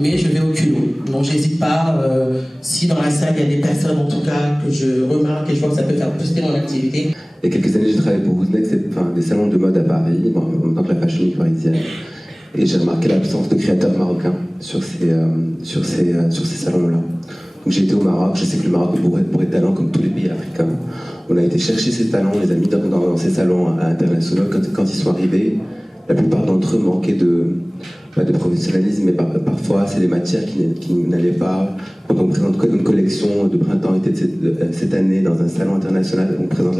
mais je vais au culot. Donc j'hésite pas, si dans la salle il y a des personnes en tout cas que je remarque et je vois que ça peut faire booster mon activité. Il y a quelques années, j'ai travaillé pour Woodneck, des salons de mode à Paris, en même temps que la Fashion Week parisienne. Et j'ai remarqué l'absence de créateurs marocains sur ces salons-là. Donc j'ai été au Maroc, je sais que le Maroc est bourré de talents comme tous les pays africains. On a été chercher ces talents, on les a mis dans ces salons internationaux. Quand ils sont arrivés, la plupart d'entre eux manquaient de professionnalisme, mais parfois c'est des matières qui n'allaient pas. Quand on présente une collection de printemps-été cette année dans un salon international, on présente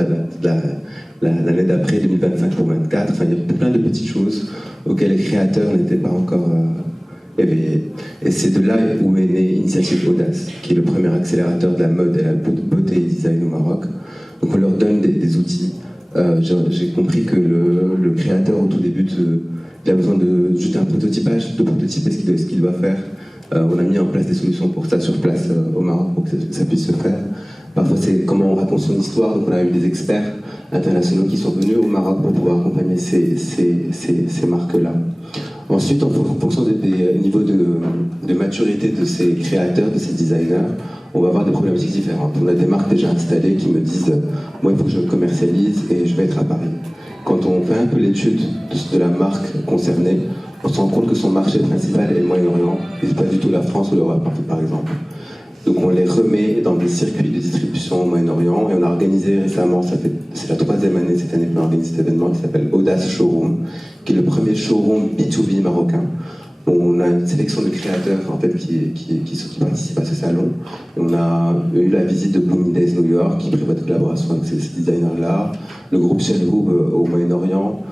l'année d'après, 2025 pour 2024. Enfin, il y a plein de petites choses auxquelles les créateurs n'étaient pas encore éveillés. Et c'est de là où est née Initiative Audace, qui est le premier accélérateur de la mode et la beauté et design au Maroc. Donc on leur donne des outils. J'ai compris que le créateur, au tout début, il a besoin de juste un prototypage, de prototyper ce qu'il doit faire. On a mis en place des solutions pour ça sur place au Maroc pour que ça puisse se faire. Parfois, c'est comment on raconte son histoire. Donc on a eu des experts internationaux qui sont venus au Maroc pour pouvoir accompagner ces marques-là. Ensuite, en fonction des niveaux de maturité de ces créateurs, de ces designers, on va avoir des problématiques différentes. On a des marques déjà installées qui me disent « Moi, il faut que je le commercialise et je vais être à Paris ». Quand on fait un peu l'étude de la marque concernée, on se rend compte que son marché principal est le Moyen-Orient, et c'est pas du tout la France ou l'Europe, par exemple. Donc on les remet dans des circuits de distribution au Moyen-Orient, et on a organisé récemment, c'est la 3e année cette année qu'on organise cet événement qui s'appelle Audace Showroom, qui est le premier showroom B2B marocain. On a une sélection de créateurs en fait, qui participent à ce salon. On a eu la visite de Blooming Days New York qui prévoit de collaboration avec ces designers-là, le groupe Sherwood au Moyen-Orient,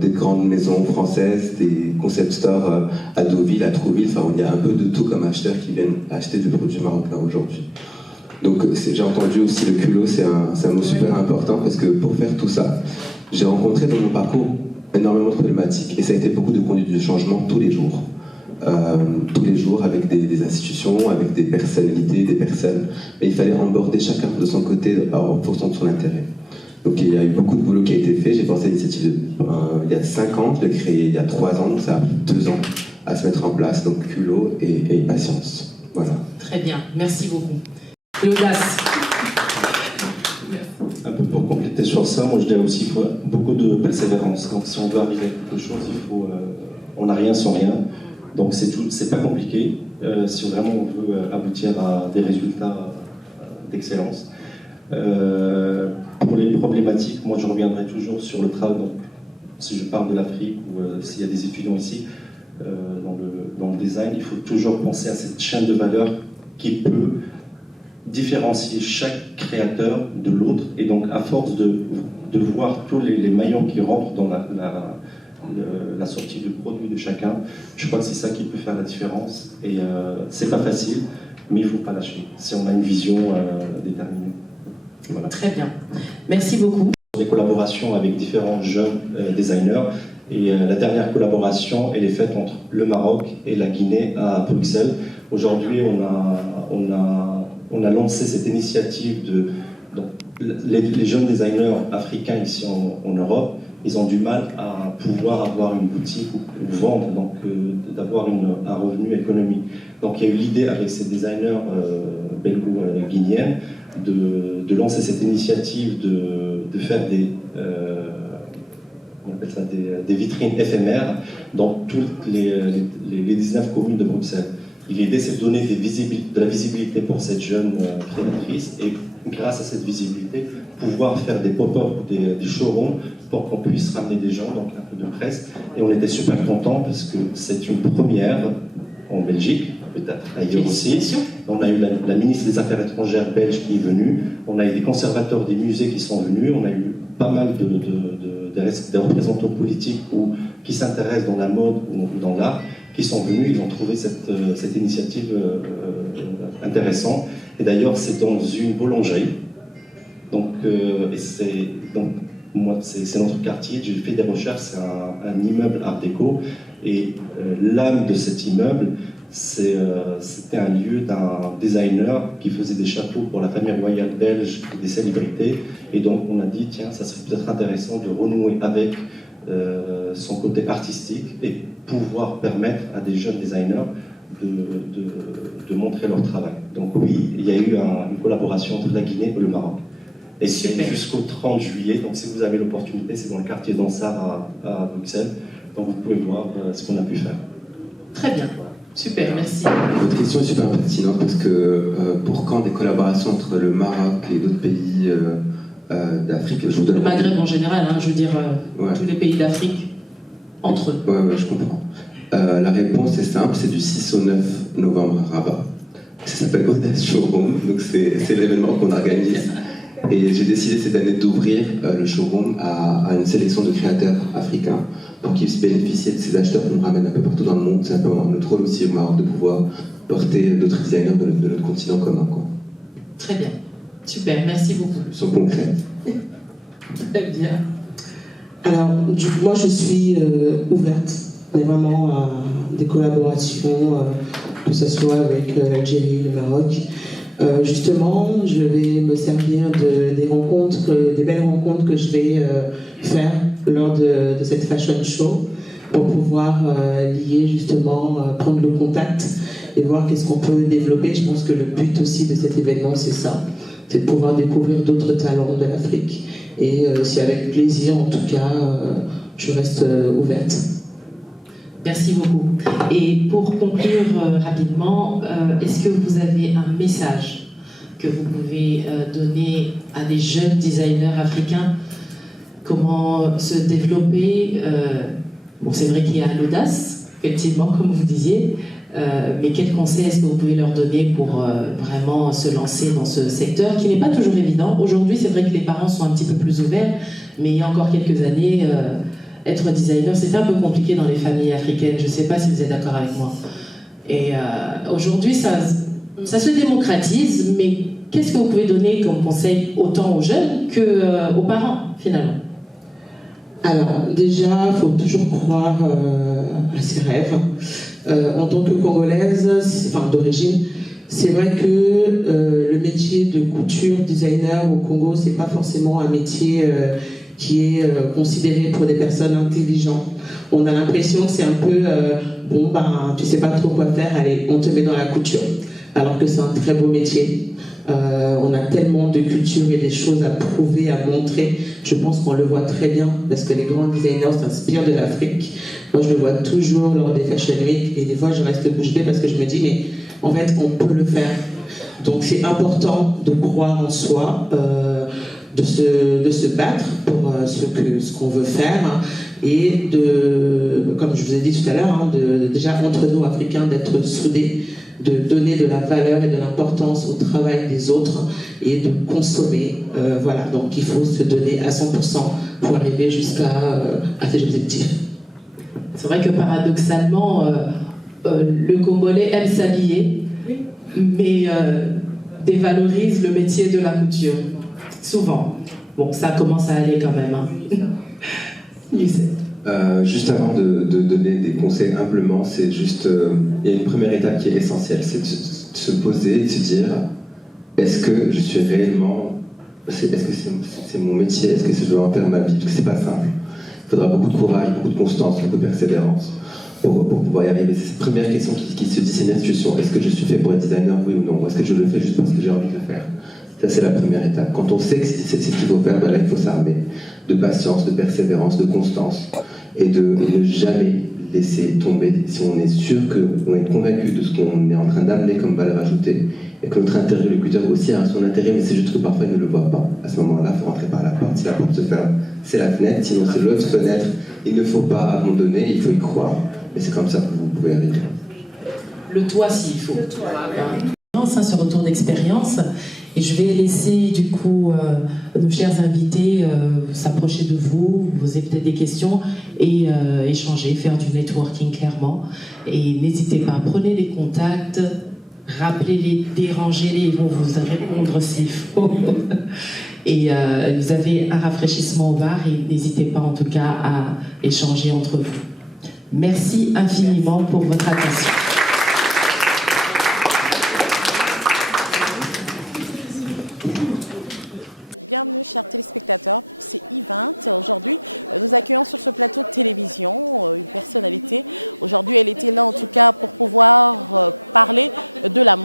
des grandes maisons françaises, des concept stores à Deauville, à Trouville. Enfin, il y a un peu de tout comme acheteurs qui viennent acheter des produits marocains aujourd'hui. Donc j'ai entendu aussi le culot, c'est un mot super important parce que pour faire tout ça, j'ai rencontré dans mon parcours énormément de problématiques et ça a été beaucoup de conduite du changement tous les jours. Tous les jours avec des institutions, avec des personnalités, des personnes. Et il fallait emborder chacun de son côté en fonction de son intérêt. Donc il y a eu beaucoup de boulot qui a été fait. J'ai pensé à l'initiative il y a 5 ans, je l'ai créée il y a 3 ans, donc ça a pris 2 ans à se mettre en place. Donc culot et patience. Voilà. Très bien, merci beaucoup. L'audace. Un peu pour compléter sur ça, moi je dirais aussi qu'il faut beaucoup de persévérance. Donc si on veut arriver à quelque chose, on n'a rien sans rien. Donc c'est pas compliqué si vraiment on veut aboutir à des résultats d'excellence. Pour les problématiques, moi je reviendrai toujours sur le travail. Donc si je parle de l'Afrique ou s'il y a des étudiants ici dans le design, il faut toujours penser à cette chaîne de valeur qui peut différencier chaque créateur de l'autre, et donc à force de voir tous les maillons qui rentrent dans la sortie de produit de chacun, je crois que c'est ça qui peut faire la différence. Et c'est pas facile, mais il faut pas lâcher si on a une vision déterminée. Voilà. Très bien, merci beaucoup. Des collaborations avec différents jeunes designers, et la dernière collaboration elle est faite entre le Maroc et la Guinée à Bruxelles. Aujourd'hui on a lancé cette initiative donc, les jeunes designers africains ici en Europe, ils ont du mal à pouvoir avoir une boutique ou vendre, donc d'avoir un revenu économique. Donc il y a eu l'idée avec ces designers belgo-guinéens de lancer cette initiative de faire on appelle ça des vitrines éphémères dans toutes les 19 communes de Bruxelles. Et l'idée, c'est de donner de la visibilité pour cette jeune créatrice, et grâce à cette visibilité, pouvoir faire des pop-up, des showrooms, pour qu'on puisse ramener des gens, donc un peu de presse. Et on était super contents parce que c'est une première en Belgique, peut-être ailleurs aussi. On a eu la ministre des Affaires étrangères belge qui est venue, on a eu des conservateurs des musées qui sont venus, on a eu pas mal des représentants politiques qui s'intéressent dans la mode ou dans l'art, qui sont venus, ils ont trouvé cette initiative intéressante. Et d'ailleurs, c'est dans une boulangerie. Donc, moi, c'est notre quartier. J'ai fait des recherches. C'est un immeuble art déco. Et l'âme de cet immeuble, c'était un lieu d'un designer qui faisait des chapeaux pour la famille royale belge et des célébrités. Et donc, on a dit, tiens, ça serait peut-être intéressant de renouer avec son côté artistique et pouvoir permettre à des jeunes designers de montrer leur travail. Donc oui, il y a eu une collaboration entre la Guinée et le Maroc. Et c'est jusqu'au 30 juillet, donc si vous avez l'opportunité, c'est dans le quartier d'Ansar à Bruxelles, donc vous pouvez voir ce qu'on a pu faire. Très bien, super, merci. Votre question est super pertinente parce que pour quand des collaborations entre le Maroc et d'autres pays d'Afrique, je vous donne... Le Maghreb en général, hein, je veux dire tous les pays d'Afrique, entre eux. Ouais, je comprends. La réponse est simple, c'est du 6 au 9 novembre à Rabat. Ça s'appelle Audace Showroom, donc c'est l'événement qu'on organise. Et j'ai décidé cette année d'ouvrir le showroom à une sélection de créateurs africains pour qu'ils puissent bénéficier de ces acheteurs qu'on ramène un peu partout dans le monde. C'est un peu notre rôle aussi au Maroc de pouvoir porter d'autres designers de notre continent commun. Quoi. Très bien, super, merci beaucoup. Ils sont concrets. Très bien. Alors, moi je suis ouverte, mais vraiment à des collaborations, que ce soit avec l'Algérie, le Maroc. Justement, je vais me servir des rencontres, des belles rencontres que je vais faire lors de cette fashion show pour pouvoir lier justement, prendre le contact et voir qu'est-ce qu'on peut développer. Je pense que le but aussi de cet événement, c'est ça, c'est de pouvoir découvrir d'autres talents de l'Afrique. Et c'est avec plaisir, en tout cas, je reste ouverte. Merci beaucoup. Et pour conclure rapidement, est-ce que vous avez un message que vous pouvez donner à des jeunes designers africains? Comment se développer? Bon, c'est vrai qu'il y a l'audace, effectivement, comme vous disiez, mais quels conseils est-ce que vous pouvez leur donner pour vraiment se lancer dans ce secteur qui n'est pas toujours évident? Aujourd'hui, c'est vrai que les parents sont un petit peu plus ouverts, mais il y a encore quelques années... être designer, c'était un peu compliqué dans les familles africaines. Je ne sais pas si vous êtes d'accord avec moi. Et aujourd'hui, ça se démocratise, mais qu'est-ce que vous pouvez donner comme conseil autant aux jeunes qu'aux parents, finalement? Alors, déjà, il faut toujours croire à ses rêves. En tant que Congolaise, d'origine, c'est vrai que le métier de couture designer au Congo, c'est pas forcément un métier... qui est considéré pour des personnes intelligentes. On a l'impression que c'est un peu tu sais pas trop quoi faire, allez, on te met dans la couture. Alors que c'est un très beau métier. On a tellement de culture et des choses à prouver, à montrer. Je pense qu'on le voit très bien parce que les grands designers s'inspirent de l'Afrique. Moi, je le vois toujours lors des Fashion Week et des fois, je reste bouche bée parce que je me dis, mais en fait, on peut le faire. Donc, c'est important de croire en soi. De se battre pour ce qu'on veut faire et comme je vous ai dit tout à l'heure, déjà entre nous Africains d'être soudés, de donner de la valeur et de l'importance au travail des autres et de consommer. Voilà, donc il faut se donner à 100% pour arriver jusqu'à ces objectifs. C'est vrai que paradoxalement, le Congolais aime s'habiller, mais dévalorise le métier de la couture. Souvent. Bon, ça commence à aller quand même. Hein. Juste avant de donner des conseils humblement, c'est juste... il y a une première étape qui est essentielle, c'est de se poser et de se dire est-ce que je suis réellement... Est-ce que c'est mon métier? Est-ce que c'est volontaire ma vie? Parce que c'est pas simple. Il faudra beaucoup de courage, beaucoup de constance, beaucoup de persévérance pour pouvoir y arriver. C'est cette première question qui se dit, c'est une institution. Est-ce que je suis fait pour être designer, oui ou non? Ou est-ce que je le fais juste parce que j'ai envie de le faire? Ça, c'est la première étape. Quand on sait que c'est ce qu'il faut faire, là, il faut s'armer de patience, de persévérance, de constance et de ne jamais laisser tomber. Si on est sûr qu'on est convaincu de ce qu'on est en train d'amener comme valeur ajoutée et que notre interlocuteur aussi a son intérêt, mais c'est juste que parfois il ne le voit pas. À ce moment-là, il faut rentrer par la porte. Si la porte se ferme, c'est la fenêtre. Sinon, c'est l'autre fenêtre. Il ne faut pas abandonner, il faut y croire. Et c'est comme ça que vous pouvez arriver. Le toit, s'il faut. Ce retour d'expérience. Et je vais laisser du coup nos chers invités s'approcher de vous, poser peut-être des questions et échanger, faire du networking clairement. Et n'hésitez pas, prenez les contacts, rappelez-les, dérangez-les, ils vont vous répondre s'il faut. Et vous avez un rafraîchissement au bar et n'hésitez pas en tout cas à échanger entre vous. Merci infiniment pour votre attention. Bienvenue chers téléspectateurs pour c'est E20. Aujourd'hui, nous accueillons sur ce plateau de télévision une personnalité. Aujourd'hui, elle était là en tout cas pour pouvoir parler de la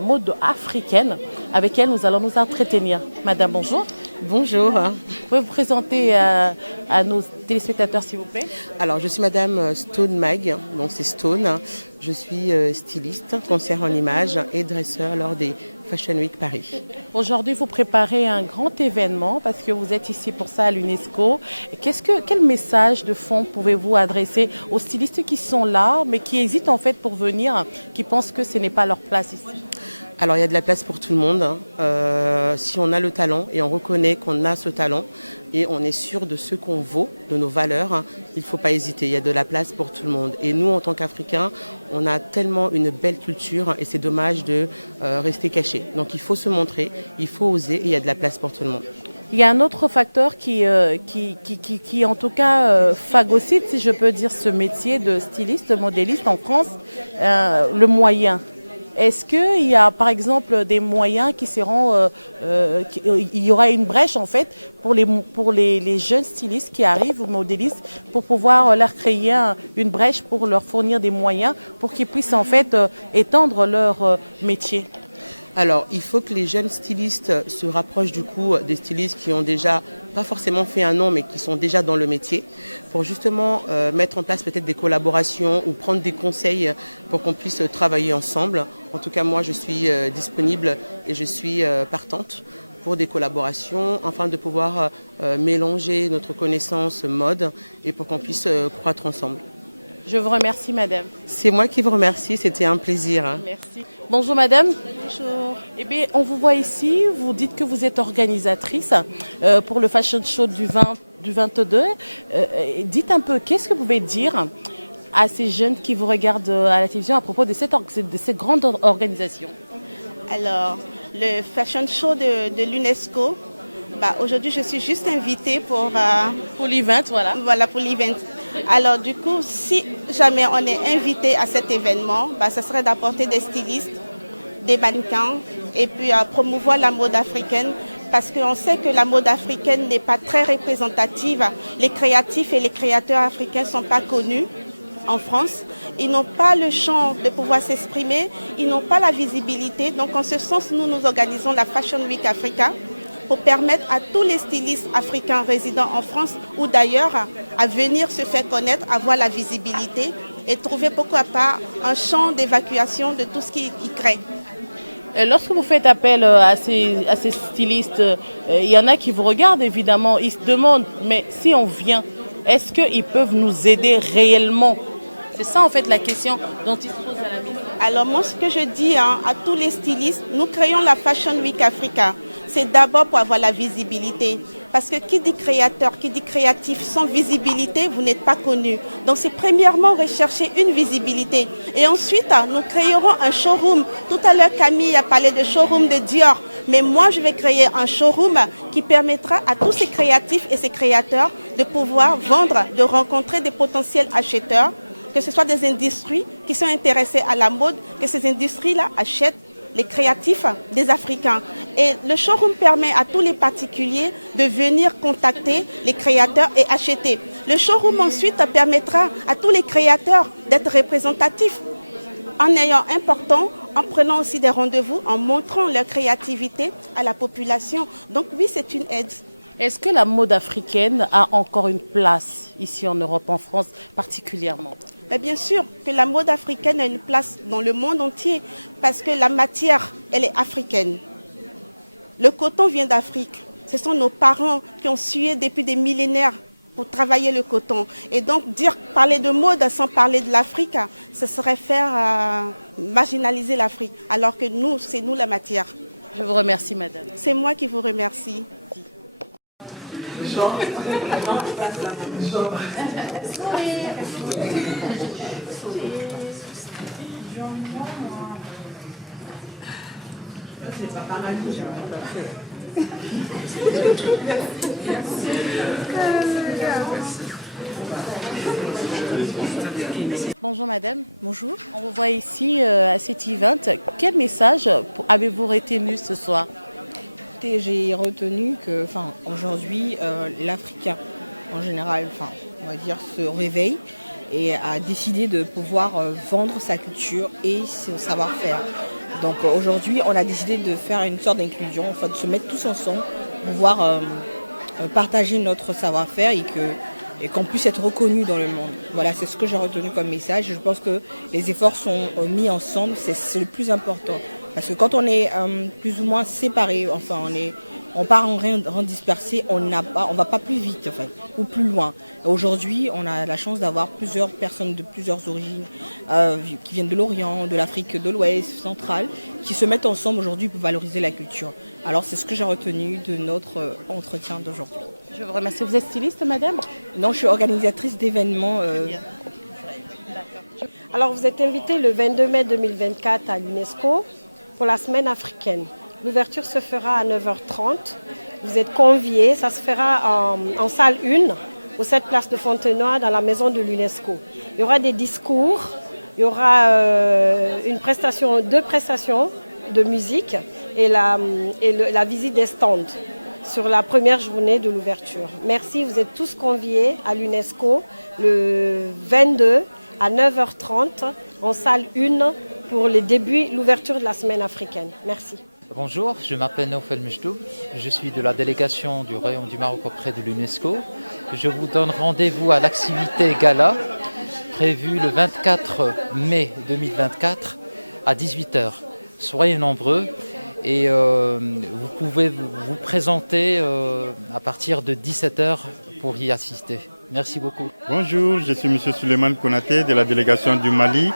mode africaine avec elle nous allons nous entretenir. Madame, bonjour. Bonjour. Vous pouvez vous présenter à nos téléspectateurs, s'il vous plaît? Alors, je suis Madame Stone Mag, donc c'est Stone. Je suis styliste, conseillère en images et dresseur lors des Fashion Week Paris. Aujourd'hui, vous préparez un grand événement parce que vous êtes ici pour ça à l'UNESCO. Quel message de fond pouvez-vous adresser aux stylistes qui sont là, mais qui hésitent en fait pour venir, qui pensent que ce n'est pas leur place ici? Alors, il y a de la place pour tout le monde. Si on a le talent et on reconnaît qu'on a ce talent et on est sûr de ce qu'on vaut, de nos valeurs, il ne faut pas hésiter. Il y a de la place pour tout le monde. Et nous, en tant qu'Africains, on a tellement une belle culture et c'est dommage de rester caché. Donc, il faut se montrer, il faut oser et il y a de la place pour tout le monde. Il y a un autre facteur qui en tout cas phagocyte, si je peux dire, ce métier de styliste, modéliste en France, le moyen. Est-ce qu'il y a par exemple des moyens qui seront, il y aura une brèche en fait pour les jeunes stylistes qui arrivent ou modélistes pour pouvoir leur créer une brèche pour leur fournir des moyens pour qu'ils puissent en fait étendre leur métier? Alors, il faut que les jeunes stylistes se rapprochent du coup des stylistes qui ont déjà, pas forcément fait un nom, mais qui sont déjà dans le métier, pour justement mettre en place peut-être des collaborations ou prendre des conseils pour qu'on puisse travailler ensemble. En tout cas, moi, je suis disponible et je suis partante pour des collaborations, afin de pouvoir mélanger notre connaissance mode et pour qu'on puisse croître ensemble. Je vous remercie, madame. C'est moi qui vous remercie, c'était un plaisir. Merci. Bonjour, madame. Bonjour. Eh bien, on vous voit ici, vous dites que vous êtes organisatrice pour le Fashion Show du 22. Dites un peu, qu'est-ce que vous pouvez dire à ces jeunes qui vous regardent à la télévision à propos de cette grande organisation? Alors, le Fashion Show de l'UNESCO, aujourd'hui, je suis juste invitée pour l'event, voilà. Voilà, pour l'event. Alors du coup, si jamais on est invité à cet événement, ce serait d'apporter des stylistes, des mannequins et puis promouvoir la mode africaine parce qu'on sait que la mode africaine n'est pas très représentative. Les créatifs et les créateurs africains ne sont pas connus en France. Ils n'ont pas le champ de pouvoir s'exprimer, ils n'ont pas la visibilité. Donc en ce sens, nous organisons la Fashion Week Africa pour permettre à tous les stylistes africains résidant en France ou d'ailleurs à venir se faire connaître, avoir la visibilité et trouver pourquoi pas un champ d'évacuation de tout ce qu'ils créent. Lorsque vous faites appel à ces stylistes, il y en a qui vous regardent évidemment, ils se demandent, mais si on vient, est-ce qu'ils peuvent nous aider réellement? C'est ça en fait la question dont ils se posent à la mise. Alors moi ce que je dis à tous les stylistes, nous créons la Fashion Week Africa. C'est d'abord pour avoir la visibilité. Parce que qui dit créateur, qui dit créatif, sans visibilité, vous n'êtes pas connu. Donc c'est premièrement rechercher une visibilité. Et ensuite, nous créerons un showroom. Tout à l'heure, Camille a parlé de showroom de Dior. Mais moi, je vais créer un showroom qui permettra à tous ces créatifs et ces créateurs de pouvoir vendre, de rencontrer des potentiels acheteurs, que ce soit des industries qui sont intéressées à la mode, que ces industries-là achètent les créatifs des Africains. Et le showroom permet à tous les particuliers de venir contacter les créateurs et acheter. Le showroom ensuite permettra à tous les créateurs d'être représentatifs en ayant important, en prenant aussi des rendez-vous, en montrant leur créativité à la population. Donc oui, c'est une aide. Est-ce que la mode africaine a encore une place ici en Europe, en France particulièrement? Bien sûr que la mode africaine a une place dans le monde entier parce que la matière, elle est africaine. Le coton vient d'Afrique. Ce sont nos parents qui ont sué depuis des millénaires pour travailler le coton. Et donc parler de mode sans parler de l'Afrique, ce serait faire marginaliser l'Afrique. Alors que nous, c'est nous la matière. Je vous remercie, madame. C'est moi qui vous remercie. Bonjour madame. Bonjour. On vous voit ici à cet event. Quel message avez-vous retenu ce soir? écoutez, j'ai retenu que, aujourd'hui, l'Africain, en général, on va dire, se réveille et a décidé de pouvoir vendre sa culture et son savoir-faire. Donc aujourd'hui, on a décidé de faire une sorte d'inclusion, de se mettre tous ensemble, pouvoir partager notre savoir-faire et qu'on puisse être reconnu dans le monde. Voilà, c'est ce que j'ai retenu comme message. Je pense que les efforts sont mis ensemble, c'est le plus important. Parce que quand on est plus ou moins séparés, on part en rang dispersé, on va pas plus vite ou plus loin. Aujourd'hui, on a la chance d'avoir plusieurs personnes de plusieurs origines qui viennent de l'Orient, de l'Afrique de l'Ouest, centrale, qui se mettent ensemble aujourd'hui pour valoriser la culture. Alors c'est ce que j'ai retenu de notre entretien d'aujourd'hui. Je vous remercie. Vous êtes styliste, madame? Non, je suis organisatrice d'événements. Alors vous êtes invitée le 22 mai 2024 à l'UNESCO pour la semaine africaine. L'ouverture se fera à 9h30. Vous êtes conviés. Ça se fera en salle 1, au 7 place de Fontenoy, dans la maison de l'UNESCO. Il y aura des discours, il y aura deux prestations de musique et la visite des stands sur la première journée de l'ouverture. Merci, vous êtes tous conviés à l'UNESCO le 22 à 9h30 en salle 1 pour l'ouverture de la semaine africaine. Merci. Bonjour, je m'appelle Naufel Mechdoub, je suis de la délégation du Royaume du Maroc auprès de l'UNESCO. Je vous donne rendez-vous à l'activité Gala, prévue le 24 mai 2024 à 18h. Soyez nombreux et vous pouvez vous présenter à partir de 17h pour y assister. Merci beaucoup. Bonjour, je suis M. Souleymane Konaté de la délégation du Mali.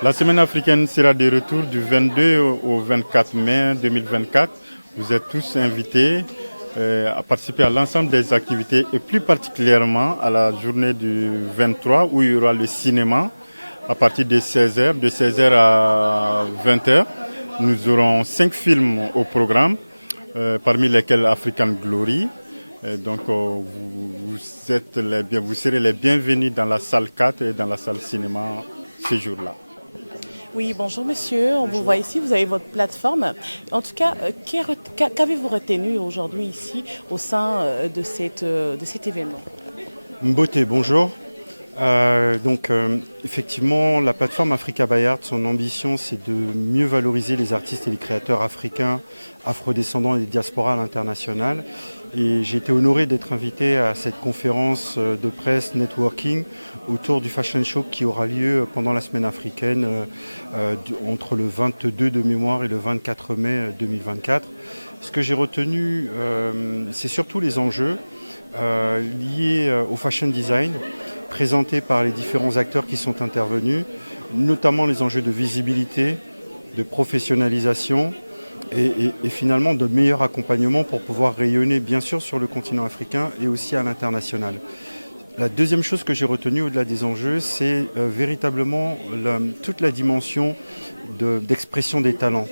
La semaine africaine sera de retour du 22 au 24 mai 2024. Vous êtes tous invités à participer à l'ensemble des activités et plus particulièrement à la journée du 23 où il y aura le cinéma à partir de 16h, de 16h à 20h. Nous aurons 5 films au programme, parmi lesquels African Glory. Donc vous serez les bienvenus dans la salle 4 et dans la salle cinéma ces jours-là. Oui, bonjour monsieur, on vous voit ici, vous avez votre plateforme. En tout cas, qu'avez-vous retenu aujourd'hui ici au sein de cet événement? Mbote, bonjour. Effectivement, la plateforme Africa by Art, son ambition, c'est de mieux valoriser les artistes et les créateurs africains, afrodescendants et des diasporas à l'international. Et j'ai été honoré d'être invité à cette conférence de presse networking autour du Fashion Show qui aura lieu pendant la semaine africaine entre le 22 de mémoire et le 24 mai 2024. Ce que j'ai retenu, c'est surtout les enjeux liés au fashion design présentés par les différents acteurs qui sont intervenus, notamment les enjeux de visibilité, de professionnalisation et finalement de meilleur accompagnement pour pouvoir rayonner bien sûr sur le continent africain et aussi à l'international. La deuxième chose que j'ai retenue au-delà des enjeux, c'est véritablement toute la dimension d'expression des talents.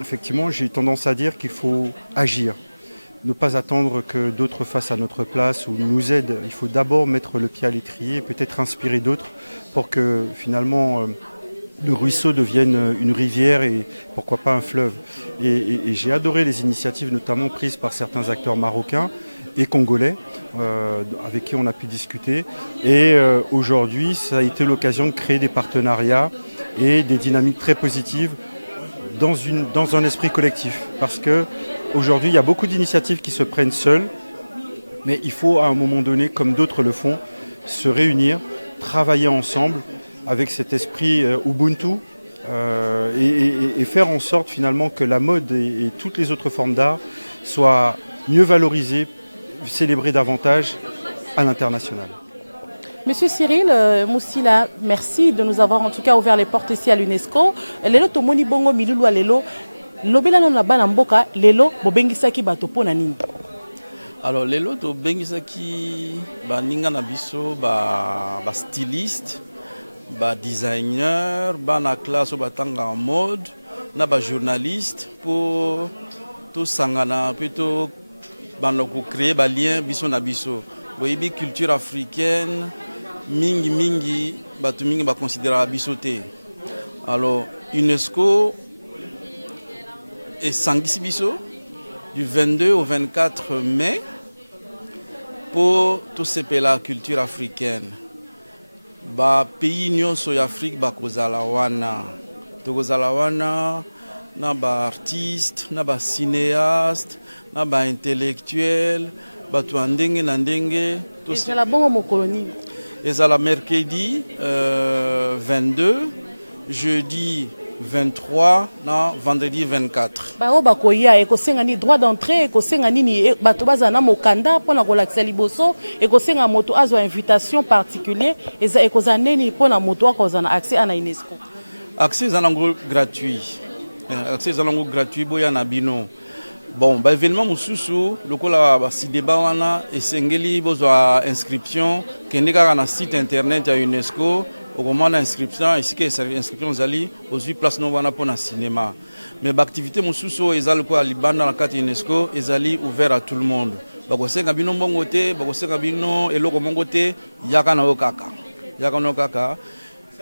Effectivement, j'ai tendance à dire qu'il faut agir. Ne pas attendre que d'autres fassent à notre place ou nous aident. Il faut d'abord mettre le pied à l'étrier et peut-être inspirer d'autres pour que finalement le ruisseau devienne une rivière et pourquoi pas un fleuve. Et j'ai adoré les initiatives notamment prises par certains acteurs marocains et congolais avec qui on a pu discuter. Et aujourd'hui, ça a été l'occasion de créer des partenariats et des dynamiques très positives dans un esprit collectif. Parce que aujourd'hui, il y a beaucoup d'initiatives qui se prennent seules, mais il faut à un moment donné, comme d'autres le font, se réunir, travailler ensemble avec cet esprit Ubuntu et faire en sorte finalement que la mode et toutes les autres formes d'art soient mieux valorisées, célébrées davantage à l'international. Monsieur Cyril Moussila, merci de nous avoir en tout cas ouvert les portes ici à l'UNESCO. Lelo tomoni bongo milulu lelo lobela na bana mboka lelo bobengisaki bato pona nini? Alors lelo to bengisaki ba ninga na biso ba styliste, ba designer, ba na classe ba tanga en mode, na ba journaliste pour to sangana plutôt bana ko créer ba lien biso na biso. Boyebi culture africaine mingi bato mingi ba considérer biso te. Alors UNESCO et sangisi biso du 22 au 24 mai pour tout ce pays la culture africaine. Ba pays nyonso ya Afrique ba kozala wana. Tokozala wana na ba artiste, na ba cinéaste, na ba intellectuel, ba tu ndenge na ndenge. C'est la bonne mon colonie. Et ça la mercredi 22, jeudi 23, na vendredi 24. Ba o bakoya ekosenga ni droit d'entrée, ekosenga nini bato bazana mokanda pona kolakisa liboso, ekosenga moto azwa invitation particulier, eza ekozana ni pona moto akozana accès à na UNESCO. Accès à l'angle gratuit. Accès à l'angle gratuit boya na bino. Bon, bah événement mususu, lokola ba si débat wana esengeli bozwa inscription kendeka na site internet ya UNESCO. Au moment de l'inscription, ici que l'inscription zali aux 8 places non wana pour na cinéma. Mais l'activité mususu ezali ko libanda na carte UNESCO ezali ouvert à tout le monde. Bakosenga bino mbongote, bakosenga bino eloko mongote yaka na okaka. Yaka na okaka.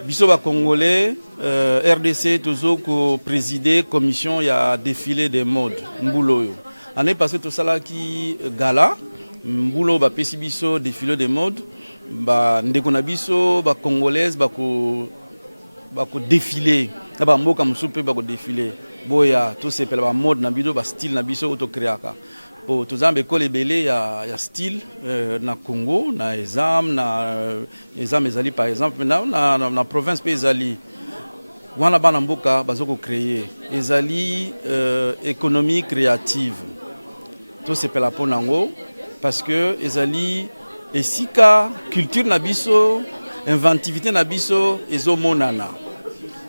Biso ba Congolais, RDC toujours ko présider commission ya défilé des modes mbuloyo. Année passée tout ça là qui gala mbulo ba pesi biso défilé des modes ba ndeko na biso ba Congolaise ba ko défilé na ba mboka musupe ba ko défilé boya tout c'est ba mode na bido ba style na biso auto créaka. Pour tous les écoles belé il y a style na Congo na exam na exam ezali par exemple na province pe ezali wana bana mboka bazoko créer ezali économie créative tout c'est pela ponango parce que ezali esika culture na biso inventivité na biso ezomonana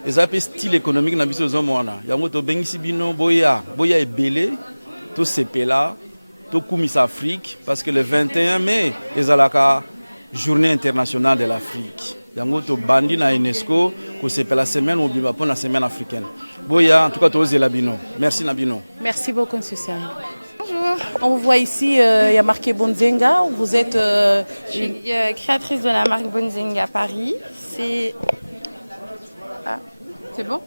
ezali style économique na biso ezomona yango to bengisi bino boya ebele tout c'est pela tout Koumis Afrique parce que le 21 mai ezalaka journée internationale de l'Afrique. Yango to bandi na UNESCO que c'est la semaine ou bien pour la semaine africaine. Boya en tout cas tous les labino. Merci Nabino. Merci beaucoup monsieur Cyril. Bonjour. On vous voit ici il y a marqué Bonzenga, vous êtes je suis créatrice de la marque Bonzenga Paris. C'est bon.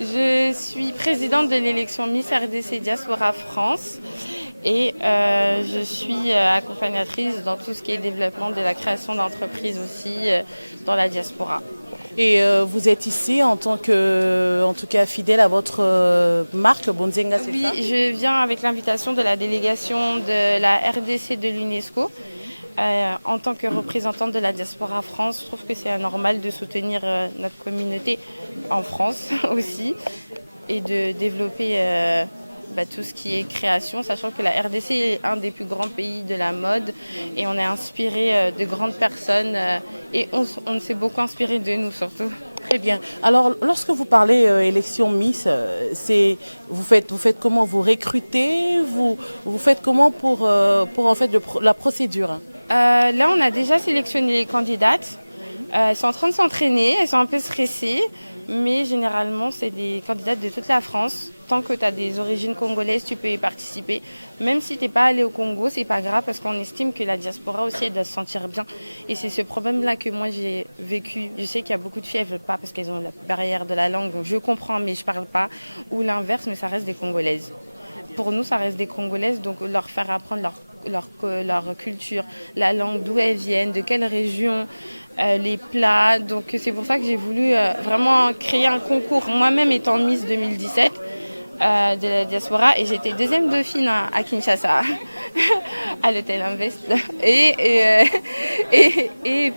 Je suis présidente de l'élection Miss RDC Diaspora France et je suis accompagnatrice dans tout ce qui est développement de la création d'entreprises aussi dans la diaspora. Et vous êtes ici en tant que, en tout cas, fidèle à votre marque Bonzenga, c'est ça? Oui, je viens avec l'invitation de la délégation de la RDC de l'UNESCO. En tant que représentante de la diaspora France, je trouve que c'est normal de soutenir notre communauté en France aussi et de développer tout ce qui est création, sachant que la RDC est un des plus grands pays de la mode et on est inspiré de grandes personnes et on s'est beaucoup inspiré de nous surtout. Très bien. Alors, lorsque vous parlez élection Miss, vous faites comment? Vous recrutez? Vous faites comment pour en fait la procédure? Là, on a déjà sélectionné les candidates. Elles sont en train de s'entraîner, elles sont un peu stressées, mais généralement, c'est des candidates de toute la France. Tant que tu as des origines congolaises, tu peux y participer. Même si tu n'es pas allé au Congo, c'est pas grave parce qu'on estime que la diaspora aussi, elle doit se sentir bien. Et c'est ce problème-là que moi, j'ai vécu. Je sais qu'il y a beaucoup de filles, elles ne veulent pas parce qu'elles ont la barrière de la langue. Donc je comprends, mais je ne parle pas. Ou l'inverse, mais ça reste des Congolaises. Pour nous, ça reste des Congolaises, donc leur faire apprendre leur culture, la langue, d'où elles viennent, de quelle région, les plats. Donc c'est pour ça que j'ai voulu vraiment créer un concours. Moi-même étant Miss 2017 de la diaspora, et j'étais deuxième dauphine à Kinshasa, à l'hôtel Invest. Et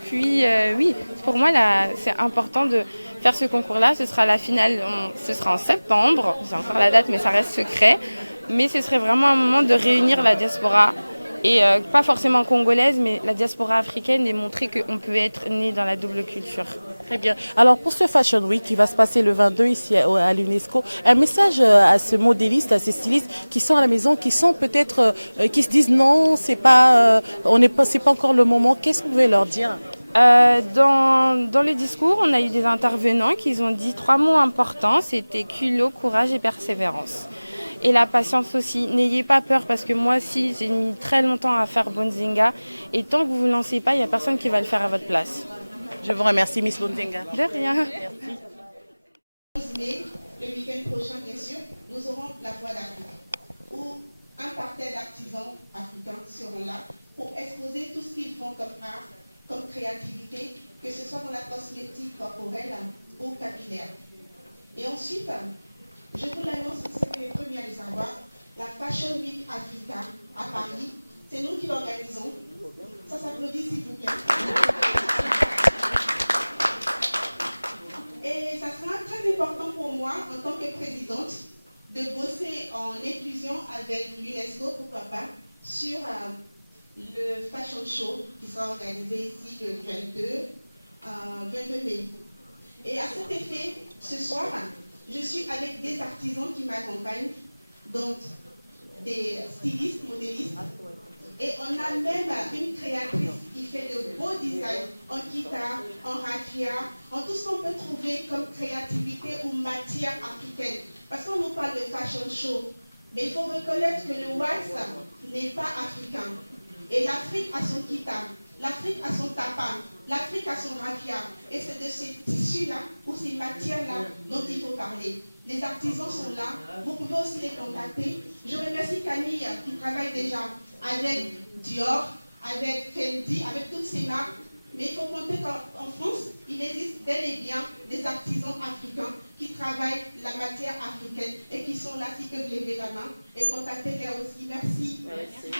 puis oui, pour moi là, c'est important de faire ce concours-là. Ce sera la finale, ce sera en septembre. J'ai encore la date, mais ça reste secret. Mais ce serait vraiment un moment de réunir la diaspora, et pas forcément congolaise, mais la diaspora africaine, et montrer qu'on peut être né dans la double culture. Très bien. Alors pour ce Fashion Week qui va se passer le 22 ici à l'UNESCO, un message à ce modéliste, à ces stylistes qui sont à la maison, qui sont peut-être, qui se disent non, c'est pas encore le moment. Qu'est-ce que vous pouvez leur dire? Dans le discours, on a eu des intervenants qui ont dit 3 mots importants, c'était culot, courage et persévérance. Et la patience aussi. N'ayez pas peur parce que moi aussi, j'ai mis très longtemps à faire Bonzenga. Et tant que vous ne vous lancez pas, il n'y a personne qui va le faire à votre place. Je vous remercie, Miss Bonzenga. De rien. Le week-end prochain, bien sûr, nous aurons la Voix d'Afrique. où un parterre d'artisans africains seront là pour exposer tout ce qu'ils font comme art, comme créativité, que ce soit dans la cosmétique corporelle ou capillaire. Et ensuite, je vous l'annonce, c'était les premiers à le savoir, la Fashion Week Africa à Paris, c'est nous qui l'organisons. Ça s'applaudit s'il vous plaît. Et ça sera très important pour moi, en tant que présidente, de bosser en inclusion avec l'UNESCO, pourquoi pas, sur le Fashion Show qui sera organisé ici le 22 mai. Et à cet effet, ce soir, je suis avec des artisans qui m'accompagnent, donc des stylistes, modélistes. Et on a même une créatrice qui fait de beaux designs en guitare, en raffia, en tout ce qu'on peut trouver comme créativité ou matière africaine. Parce qu'on nous parle de fashion show, mais il faut reconnaître que le wax n'est pas africain. Et l'Afrique a son guitare, l'Afrique a son tapa, l'Afrique a son raffia. Et c'est de ces tissus-là ou ces matières-là dont il faut parler. Les artisans sont là, vous pouvez aussi les contacter. Je remercie Camille qui travaille déjà avec Dior, avec Fendi, avec toutes ces marques. Mais il faut compter qu'en France, il existe bel et bien des artisans africains qui travaillent la matière africaine et qui sont là, s'ils peuvent lever la main et contacter-les aussi. Merci. Merci.